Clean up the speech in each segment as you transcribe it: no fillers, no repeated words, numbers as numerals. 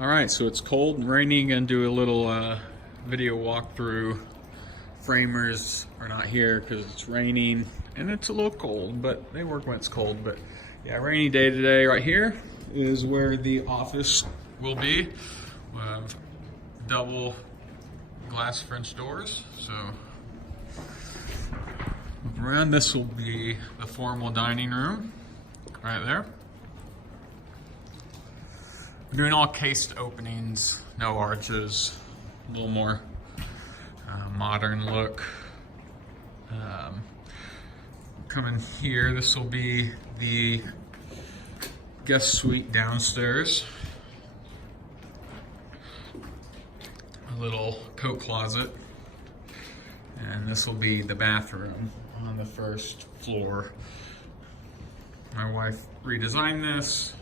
Alright, so it's cold and raining. Gonna do a little video walkthrough. Framers are not here because it's raining and it's a little cold, but they work when it's cold. But yeah, rainy day today. Right here is where the office will be. We have double glass French doors. So around this will be the formal dining room right there. We're doing all cased openings, no arches, a little more modern look. Coming here, this will be the guest suite downstairs. A little coat closet. And this will be the bathroom on the first floor. My wife redesigned this.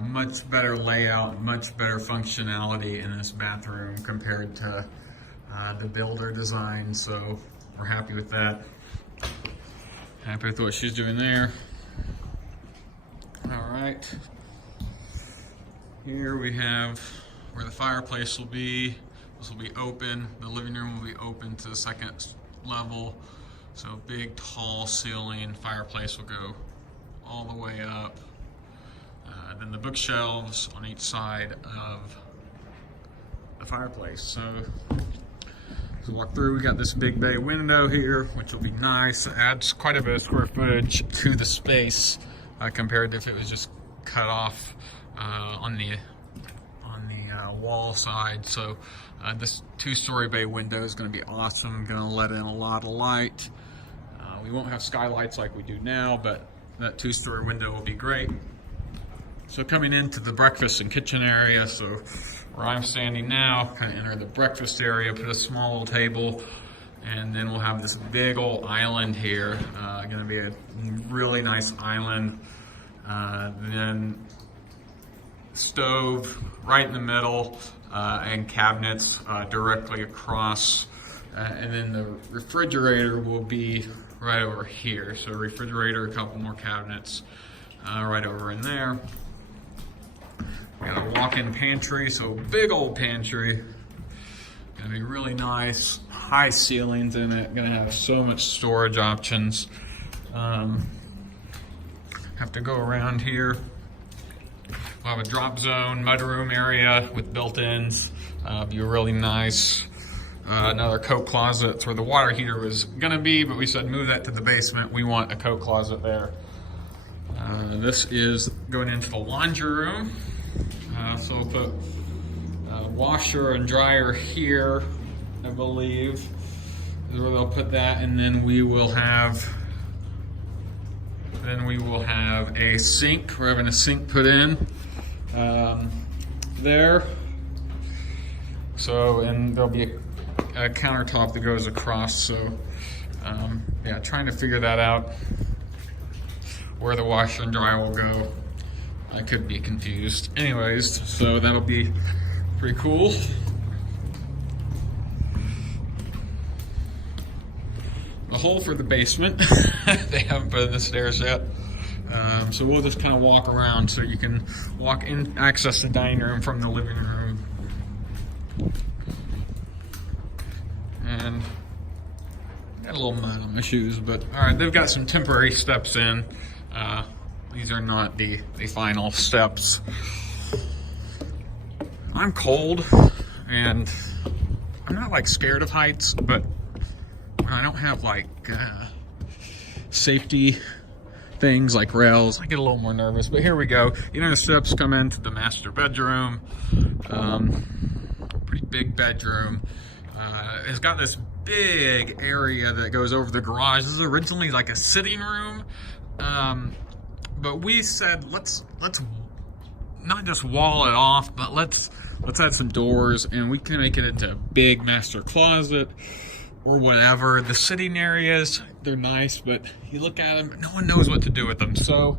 Much better layout, much better functionality in this bathroom compared to the builder design, so we're happy with that. Happy with what she's doing there. All right, here we have where the fireplace will be. This will be open. The living room will be open to the second level, so big tall ceiling. Fireplace will go all the way up. Then the bookshelves on each side of the fireplace. So as we walk through, we got this big bay window here, which will be nice. It adds quite a bit of square footage to the space compared to if it was just cut off on the wall side. So this two-story bay window is going to be awesome. Going to let in a lot of light. We won't have skylights like we do now, but that two-story window will be great. So coming into the breakfast and kitchen area, so where I'm standing now, kind of enter the breakfast area, put a small little table, and then we'll have this big old island here. Gonna be a really nice island. Then stove right in the middle, and cabinets directly across. And then the refrigerator will be right over here. So refrigerator, a couple more cabinets right over in there. We got a walk-in pantry, so big old pantry. Gonna be really nice, high ceilings in it. Gonna have so much storage options. Have to go around here. We'll have a drop zone, mudroom area with built-ins. Be really nice. Another coat closet. That's where the water heater was gonna be, but we said move that to the basement. We want a coat closet there. This is going into the laundry room. So we'll put washer and dryer here, I believe, is where they'll put that, and then we will have a sink. We're having a sink put in there. So, and there'll be a countertop that goes across. So, yeah, trying to figure that out, where the washer and dryer will go. I could be confused. Anyways, so that'll be pretty cool. The hole for the basement, they haven't put in the stairs yet. So we'll just kind of walk around so you can walk in, access the dining room from the living room. And got a little mud on my shoes, but all right, they've got some temporary steps in. These are not the final steps. I'm cold, and I'm not like scared of heights, but when I don't have like safety things like rails, I get a little more nervous. But here we go. You know, the steps come into the master bedroom. Pretty big bedroom. It's got this big area that goes over the garage. This is originally like a sitting room. But we said let's not just wall it off, but let's add some doors, and we can make it into a big master closet or whatever. The sitting areas, they're nice, but you look at them, no one knows what to do with them. So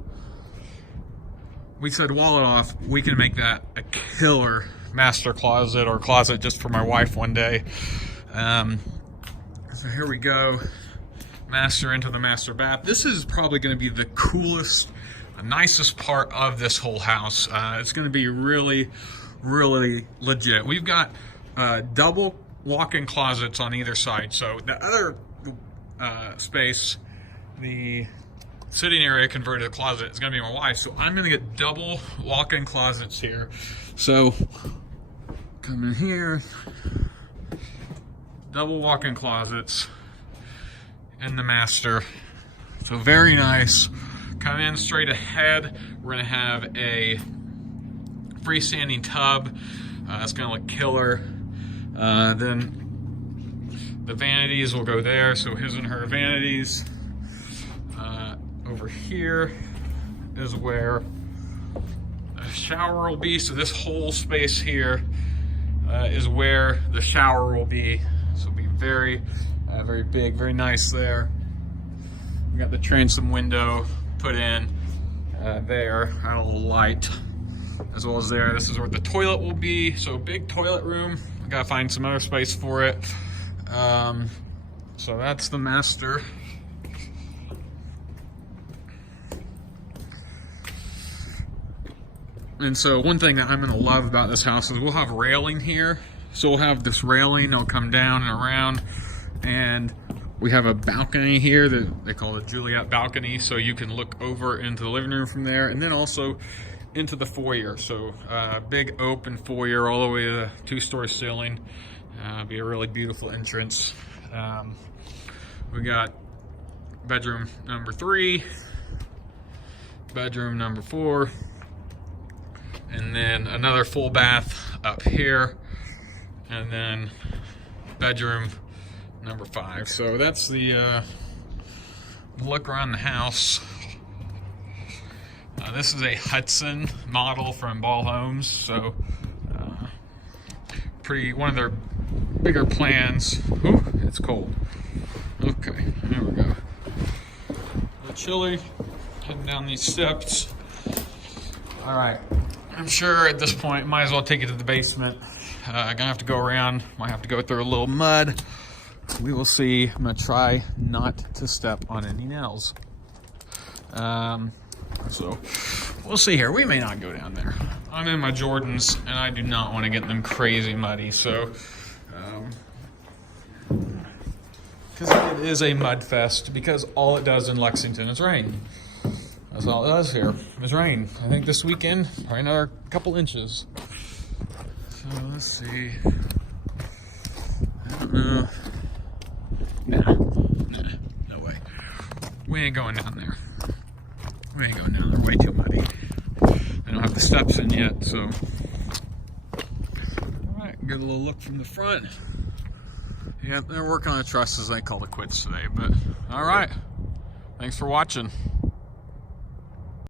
we said wall it off. We can make that a killer master closet, or closet just for my wife one day. So here we go. Master into the master bath. This is probably going to be the coolest the nicest part of this whole house. It's going to be really, really legit. We've got double walk-in closets on either side. So the other space, the sitting area converted to closet, is going to be my wife's. So I'm going to get double walk-in closets here. So come in here, double walk-in closets in the master. So very nice. Come in straight ahead. We're going to have a freestanding tub. It's going to look killer. Then the vanities will go there. So his and her vanities. Over here is where the shower will be. So this whole space here is where the shower will be. So it'll be very, very big, very nice there. We got the transom window put in there. Got a little light as well as there. This is where the toilet will be. So big toilet room. I gotta find some other space for it. So that's the master. And so one thing that I'm gonna love about this house is we'll have railing here. So we'll have this railing, it'll come down and around, and we have a balcony here that they call the Juliet balcony, so you can look over into the living room from there, and then also into the foyer. So big open foyer all the way to the 2-story ceiling. Be a really beautiful entrance. We got bedroom number 3, bedroom number 4, and then another full bath up here, and then bedroom number 5. So that's the look around the house. This is a Hudson model from Ball Homes, so one of their bigger plans. Ooh, it's cold. Okay, there we go. A little chilly, heading down these steps. All right, I'm sure at this point, might as well take you to the basement. I'm gonna have to go around, might have to go through a little mud. We will see. I'm gonna try not to step on any nails. So we'll see here. We may not go down there. I'm in my Jordans and I do not want to get them crazy muddy. So, because it is a mud fest, because all it does in Lexington is rain. That's all it does here is rain. I think this weekend, probably another couple inches. So let's see. I don't know. Nah, no way. We ain't going down there. We ain't going down there, way too muddy. I don't have the steps in yet, so. All right, get a little look from the front. Yeah, they're working on the trusses. They called it quits today, but all right. Thanks for watching.